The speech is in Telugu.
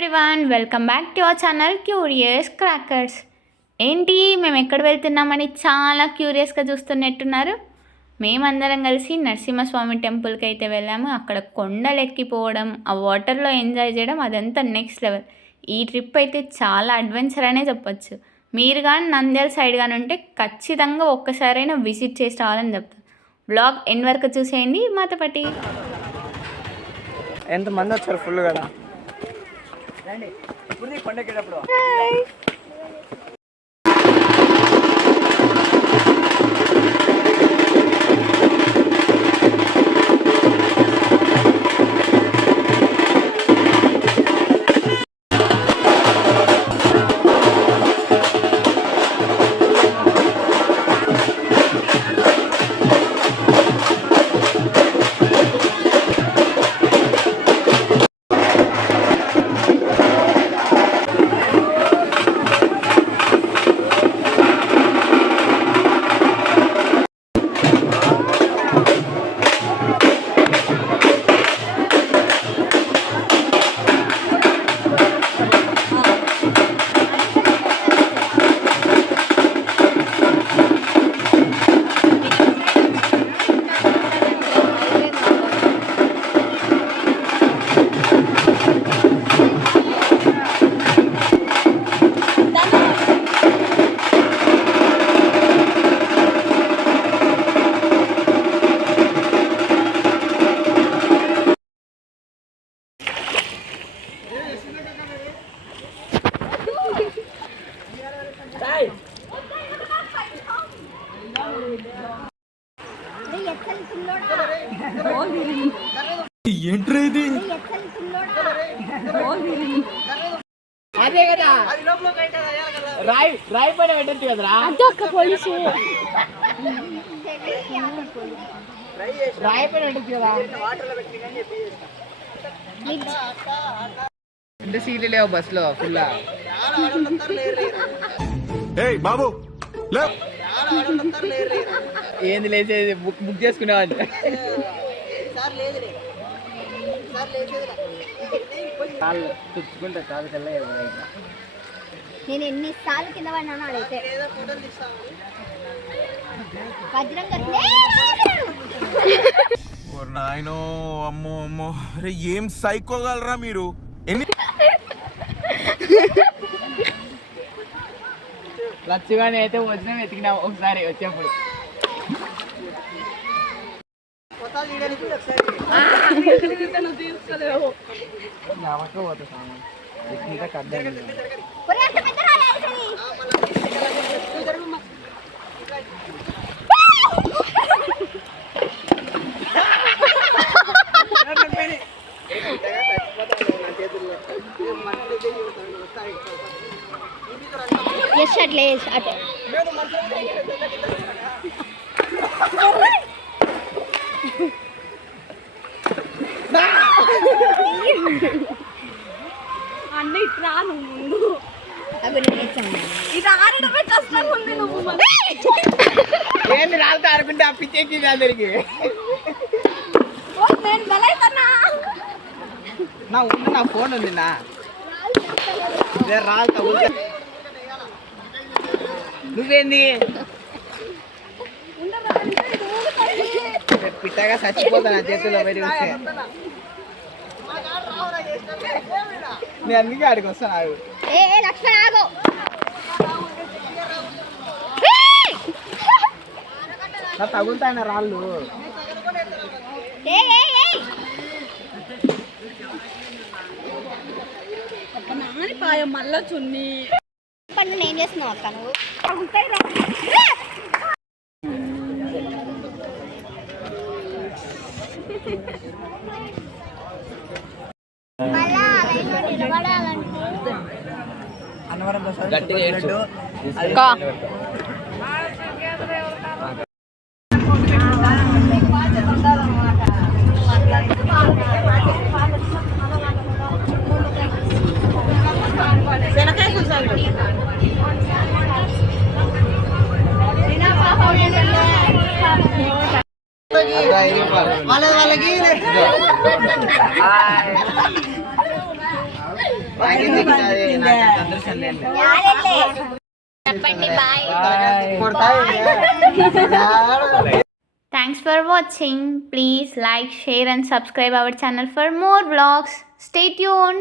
Everyone, welcome back to our channel curious crackers. ఏంటి మేము ఎక్కడ వెళ్తున్నామని చాలా క్యూరియస్గా చూస్తున్నట్టున్నారు. మేమందరం కలిసి నరసింహస్వామి టెంపుల్కి అయితే వెళ్ళాము. అక్కడ కొండలు ఎక్కిపోవడం, ఆ వాటర్లో ఎంజాయ్ చేయడం అదంతా నెక్స్ట్ లెవెల్. ఈ ట్రిప్ అయితే చాలా అడ్వెంచర్ అనే చెప్పొచ్చు. మీరు కానీ నంద్యాల సైడ్ కానీ ఉంటే ఖచ్చితంగా ఒక్కసారైనా విజిట్ చేసి రావాలని చెప్తాను. బ్లాగ్ ఎండ్ వరకు చూసేయండి మాతో పాటి. ఎంతమంది వచ్చారు ఫుల్ కదా. ఇప్పుడు కొండెక్కేటప్పుడు ఏంట్రా ఇది? అదే కదా రాయి పైన పెట్టచ్చు కదరా. పోలీసు రాయి పైన పెట్టచ్చు కదా. అంటే సీట్లు లేవు బస్ లో ఫుల్. బాబు ఏంది లేచేది? బుక్ చేసుకునేవాళ్ళు. తుచ్చుకుంటా కాదు కల్లా. నేను ఎన్నిసార్లు కింద పడినాను అడైతే నాయనో అమ్మో అమ్మో. అరే ఏం సైకోగలరా మీరు. లచ్చిగానే అయితే వచ్చినా వెతికినా ఒకసారి వచ్చేప్పుడు. అట్లే అటే అన్న ఇట్లా నువ్వు ముందు ఏంది రాళ్ళతో ఆడుకుంటే ఆ పిచ్చెక్కింది అందరికి. నా ఫోన్ ఉంది నా రాళ్ళు తగులుతా. నువ్వేంది పిట్టగా చచ్చిపోతా నా చేతుల్లో బయట వస్తే. నేను అందుకే ఆడికి వస్తాను. నా తగులుతాయన రాళ్ళు. నానిపాయ మళ్ళా చున్ని పండు ఏం చేస్తున్నావు అక్క నువ్వు? వాళ్ళకి చెప్పండి bye. Thanks for watching. Please like, share and subscribe our channel for more vlogs. Stay tuned.